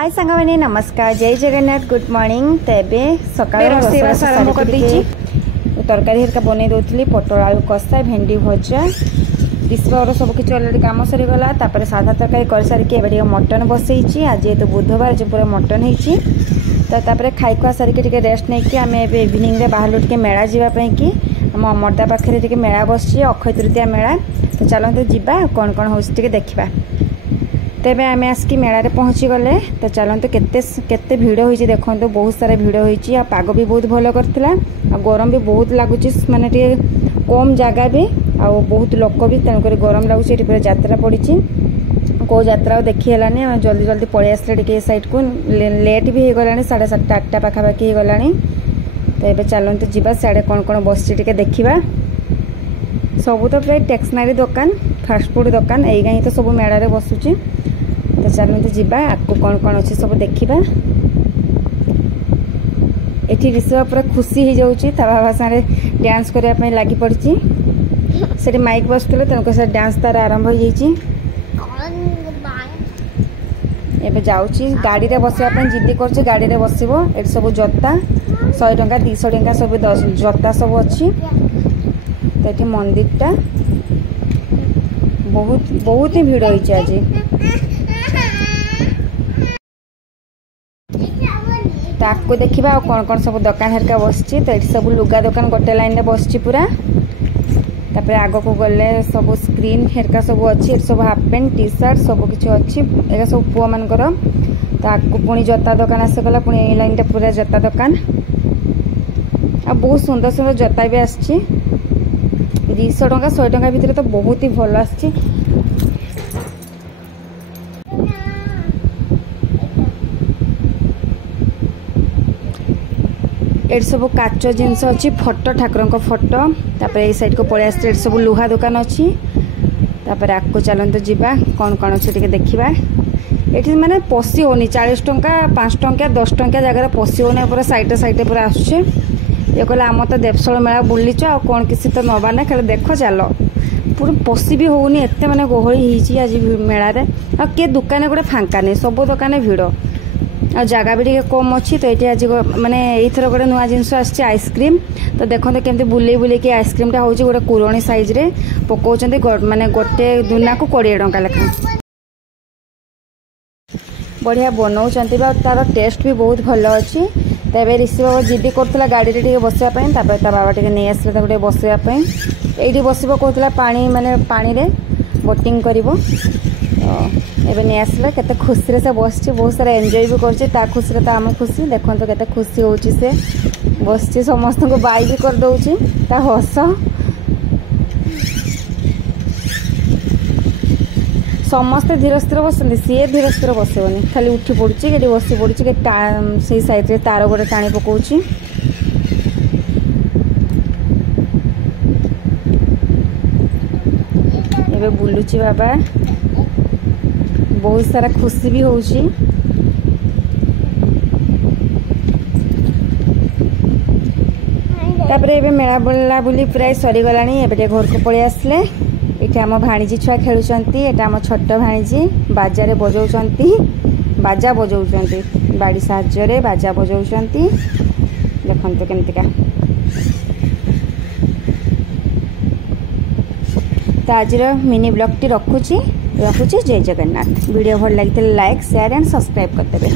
हाय सांग मैंने नमस्कार जय जगन्नाथ गुड मॉर्निंग। तेबे सकाळ रोषेईबास आरंभ कर देछि। तरकारी हरका बनै दोथली पटल आलू कषा भेंडी भजा दिसबार सब किछ ऑलरेडी काम सरी गला। तापर सादा तरकारी कर सारी के एबे मटन बसैछि। आज तो बुधवार जो पूरा मटन हेछि तो तापर खाई खुआ सारी के रेस्ट नै कि आमे एबे इवनिंग रे बाहर टिके मेला जीवा पई कि हम अमरदा पाखरे टिके मेला बसछि अक्षय तृतीया मेला। तो चलते जीवा कौन कौन होछि टिके देखिबा। तेबे आमे आसकी मेला रे पहुँची गले। तो चलते केते भिड़ होइछि देखंतु बहुत सारा भिड़ होइछि। आ पाग भी बहुत भलो करथिला आ गरम भी बहुत लागुछि माने टिके कम जगह भी आ बहुत लोक भी तेणुक गरम लगुच। पूरा यात्रा पड़ी कौ यात्रा देखी हेलानी जल्दी जल्दी पलि आसले टिके साइड को लेट भी हो गलानी 7:30 8टा पाखापाखि हो गलानी। तो ये चलते जीवा साढ़े कौन कौन बस टिके देखा। सबू तो प्राय टेक्सनारी दुकान फास्टफुड दुकान यही ही तो सब मेला रे बसुची। तो चलते जीवा आपको कौन कौन अच्छे सब देखा। एठी ऋषभ पूरा खुशी हो जाऊँगी ता बाबा सारे डांस करने लगी पड़ी से माइक बसते तेणुक से डांस तार आरंभ हो जाइए। एबे जाऊँगी गाड़ी रे बसवाई जिद्दी कर गाड़ी रे बसबो। ये सब जता 100 टंका 200 टंका सब जता सब अच्छी। तो ये मंदिरटा बहुत ही भिड़ होती आज। ताको देखा कौन कौन सब दुकान हरका बसची। तो ये सब लुगा दुकान गोटे लाइन में बसची पूरा। तापर आग को गले सब स्क्रीन हेरका सब अच्छी सब हाफ पैंट टी शर्ट सब किसी अच्छी एगा सब पुआ मानकर। तो आगू पुणी जता दुकान आसगला पुणी ए लाइन पूरा जता दुकान आ बहुत सुंदर सुंदर जता भी आसची। 200 टंका 100 टंका भितर तो बहुत ही भल आसची। ये सब काच जिनस अच्छी फोटो ठाकुर फोटो। तापर ये साइड को पलि आस सब लुहा दुकान अच्छी। तापर आपको चलते जीवा कौन कौन अच्छे टिके देखा। ये माने पशि होनी 40 टंका 5 टंका 10 टंका जगह पशि होने पूरा साइड साइड पूरा आसुचे। ये कहले आम तो देवशल मेला बुलीच आ कौन किसी तो नबार ना खाली देख चल पूरा पशि भी होनी एत माने गहली आज मेला रे। आ के दुकान गोटे फांका नहीं सब दुकान भिड़ आ जगह भी टे कम अच्छी। तो ये आज माने एथर गोटे नुआ जिनस आसछि आइसक्रीम। तो देखते केमती बुले बुले कि आइसक्रीमटा होची गोटे कुरणी साइज रे पकाउछन्ती माने गोटे दुना को 20 टंका लेखा बढ़िया बनाउछन्ती बा तार टेस्ट भी बहुत भलो अच्छी। तेबे ऋषि बाबा जिद्दी करथला गाड़ी रे टिके बसिया पई। तापर ता बाबा टिके नै आसले ताको बसिया पई एठी बसिबो कहथला पानी माने पानी रे बोटिंग करिवो। एबे नै आसले केते खुशी रे से बसछि बहुत सारा एन्जॉय भी करछि। ता खुशी रे ता हम खुशी देखंतो केते खुशी होछि से बसछि समस्त को बाई भी कर दउछि ता हस। समस्ते धीर स्थिर बसते सी धीर स्थिर बसबनी खाली उठी पड़ी कि बसी पड़ी से साइड रे तार गोटे टाणी पकाउछि। एबे बुलुछि बाबा बहुत सारा खुशी भी होउछि। तापर एबे मेला बुला बुली प्राय सरी गलानी। एबे घर को पळि आसले। ये आम भाणीजी छुआ खेलुंट एटा आम छोट भाणीजी बाजा बजाउछन्ती बाजा बजाउछन्ती बाड़ी साहाय्य बाजा बजाउछन्ती देखंतु केमतिका। तो आज मिनी ब्लॉग टी रखुची जय जगन्नाथ। वीडियो भल लगी लाइक शेयर एंड सब्सक्राइब करदेवे।